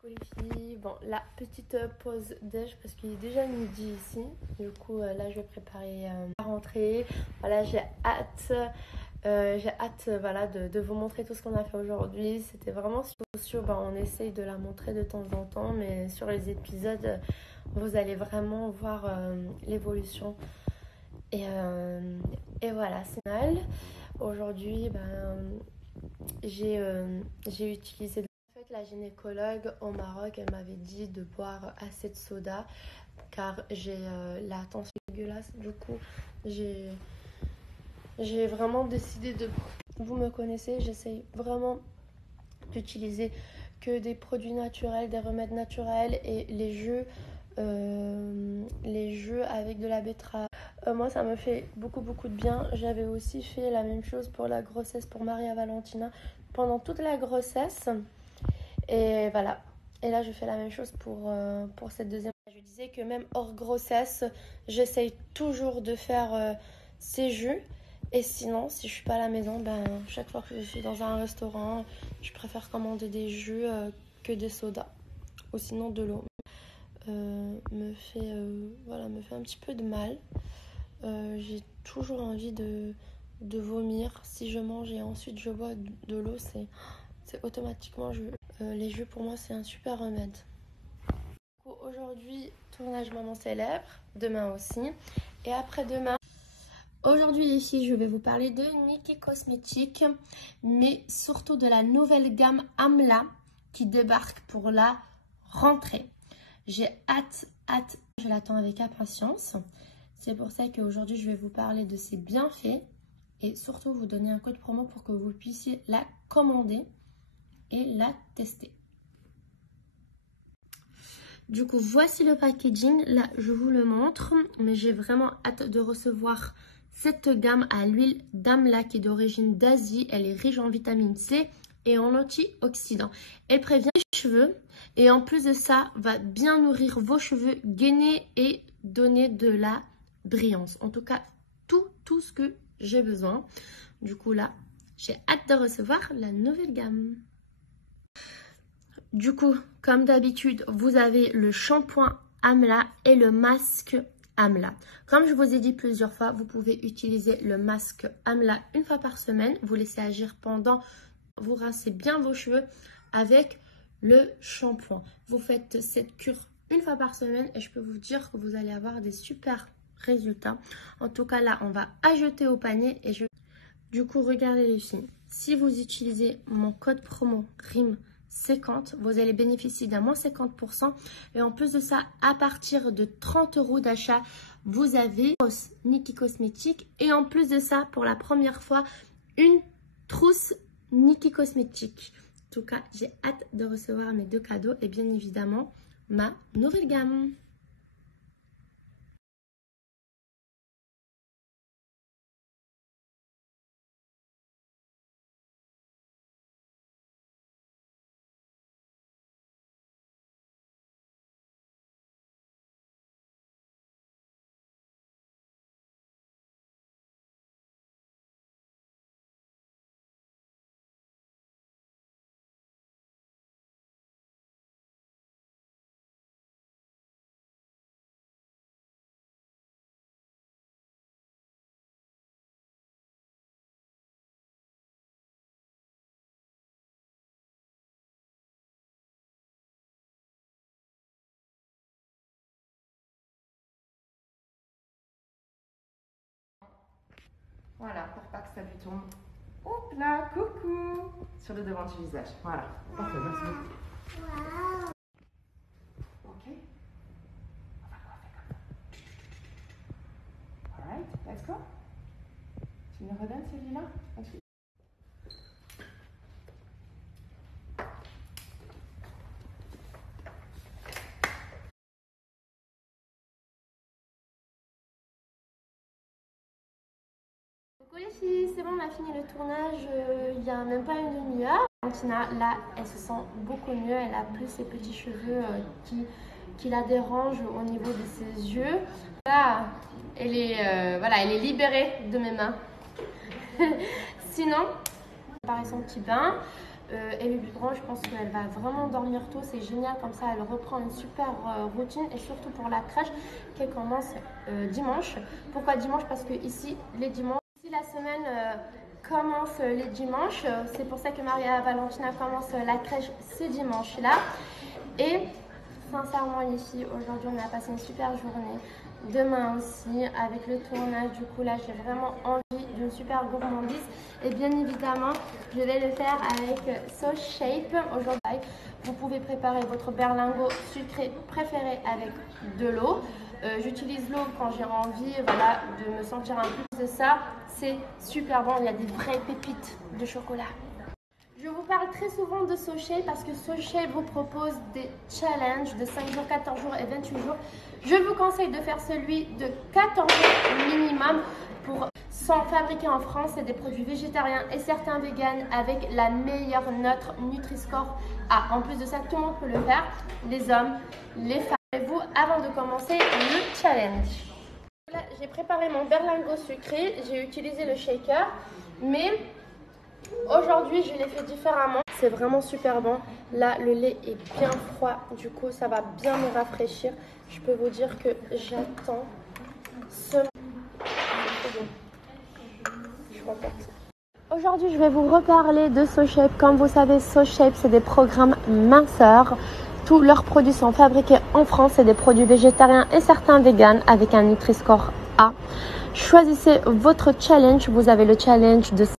Coucou les filles, bon la petite pause déj parce qu'il est déjà midi ici, du coup là je vais préparer la rentrée, voilà j'ai hâte voilà, de vous montrer tout ce qu'on a fait aujourd'hui. C'était vraiment sur ben, on essaye de la montrer de temps en temps, mais sur les épisodes vous allez vraiment voir l'évolution et voilà c'est mal. Aujourd'hui j'ai utilisé la gynécologue au Maroc, elle m'avait dit de boire assez de soda car j'ai la tension dégueulasse. Du coup, j'ai vraiment décidé de... Vous me connaissez, j'essaye vraiment d'utiliser que des produits naturels, des remèdes naturels et les jus avec de la betterave. Moi, ça me fait beaucoup de bien. J'avais aussi fait la même chose pour la grossesse pour Maria Valentina pendant toute la grossesse. Et voilà. Et là, je fais la même chose pour cette deuxième. Je disais que même hors grossesse, j'essaye toujours de faire ces jus. Et sinon, si je suis pas à la maison, chaque fois que je suis dans un restaurant, je préfère commander des jus que des sodas. Ou sinon de l'eau. Me fait un petit peu de mal. J'ai toujours envie de vomir. Si je mange et ensuite je bois de l'eau, c'est automatiquement les jus pour moi c'est un super remède. Aujourd'hui, tournage maman célèbre, demain aussi et après-demain. Aujourd'hui les filles, je vais vous parler de Nikkie Cosmetics, mais surtout de la nouvelle gamme Amla qui débarque pour la rentrée. J'ai hâte, je l'attends avec impatience. C'est pour ça qu'aujourd'hui je vais vous parler de ses bienfaits et surtout vous donner un code promo pour que vous puissiez la commander et la tester. Du coup, voici le packaging. Là, je vous le montre, mais j'ai vraiment hâte de recevoir cette gamme à l'huile d'Amla qui est d'origine d'Asie. Elle est riche en vitamine C et en antioxydants. Elle prévient les cheveux et en plus de ça, va bien nourrir vos cheveux, gainer et donner de la brillance. En tout cas, tout ce que j'ai besoin. Du coup, là, j'ai hâte de recevoir la nouvelle gamme. Du coup, comme d'habitude, vous avez le shampoing Amla et le masque Amla. Comme je vous ai dit plusieurs fois, vous pouvez utiliser le masque Amla une fois par semaine. Vous laissez agir pendant, vous rincez bien vos cheveux avec le shampoing. Vous faites cette cure une fois par semaine et je peux vous dire que vous allez avoir des super résultats. En tout cas, là, on va ajouter au panier et Du coup, regardez les filles, si vous utilisez mon code promo RIM50, vous allez bénéficier d'un moins 50%. Et en plus de ça, à partir de 30 € d'achat, vous avez Nikkie Cosmetics. Et en plus de ça, pour la première fois, une trousse Nikkie Cosmetics. En tout cas, j'ai hâte de recevoir mes 2 cadeaux et bien évidemment, ma nouvelle gamme. Voilà, pour pas que ça lui tombe. Hop là, coucou, sur le devant du visage. Voilà. Parfait, merci beaucoup. Wow. Ok. On va coiffer comme ça. Alright, let's go. Tu me redonnes celui-là? Okay. Coucou les filles, c'est bon, on a fini le tournage il n'y a même pas une demi-heure. Valentina, là, elle se sent beaucoup mieux, elle a plus ses petits cheveux qui la dérangent au niveau de ses yeux. Là, elle est libérée de mes mains. Sinon, préparer son petit bain. et le biberon, je pense qu'elle va vraiment dormir tôt, c'est génial, comme ça elle reprend une super routine et surtout pour la crèche qu'elle commence dimanche. Pourquoi dimanche? Parce que ici les dimanches, ici la semaine commence les dimanches, c'est pour ça que Maria Valentina commence la crèche ce dimanche là. Et sincèrement les filles, aujourd'hui on a passé une super journée. Demain aussi, avec le tournage, du coup là j'ai vraiment envie d'une super gourmandise. Et bien évidemment, je vais le faire avec Sauce Shape aujourd'hui. Vous pouvez préparer votre berlingot sucré préféré avec de l'eau. J'utilise l'eau quand j'ai envie, voilà, de me sentir un peu de ça. C'est super bon, il y a des vraies pépites de chocolat. Je vous parle très souvent de Sauce Shape parce que Sauce Shape vous propose des challenges de 5 jours, 14 jours et 28 jours. Je vous conseille de faire celui de 14 jours minimum pour sont fabriqués en France. C'est des produits végétariens et certains véganes avec la meilleure note Nutri-Score A. En plus de ça, tout le monde peut le faire, les hommes, les femmes. Et vous, avant de commencer le challenge. Là, j'ai préparé mon berlingot sucré, j'ai utilisé le shaker, mais aujourd'hui, je l'ai fait différemment. C'est vraiment super bon. Là, le lait est bien froid. Du coup, ça va bien me rafraîchir. Je peux vous dire que j'attends ce... Aujourd'hui, je vais vous reparler de Sauce Shape. Comme vous savez, Sauce Shape, c'est des programmes minceurs. Tous leurs produits sont fabriqués en France. C'est des produits végétariens et certains véganes avec un Nutri-Score A. Choisissez votre challenge. Vous avez le challenge de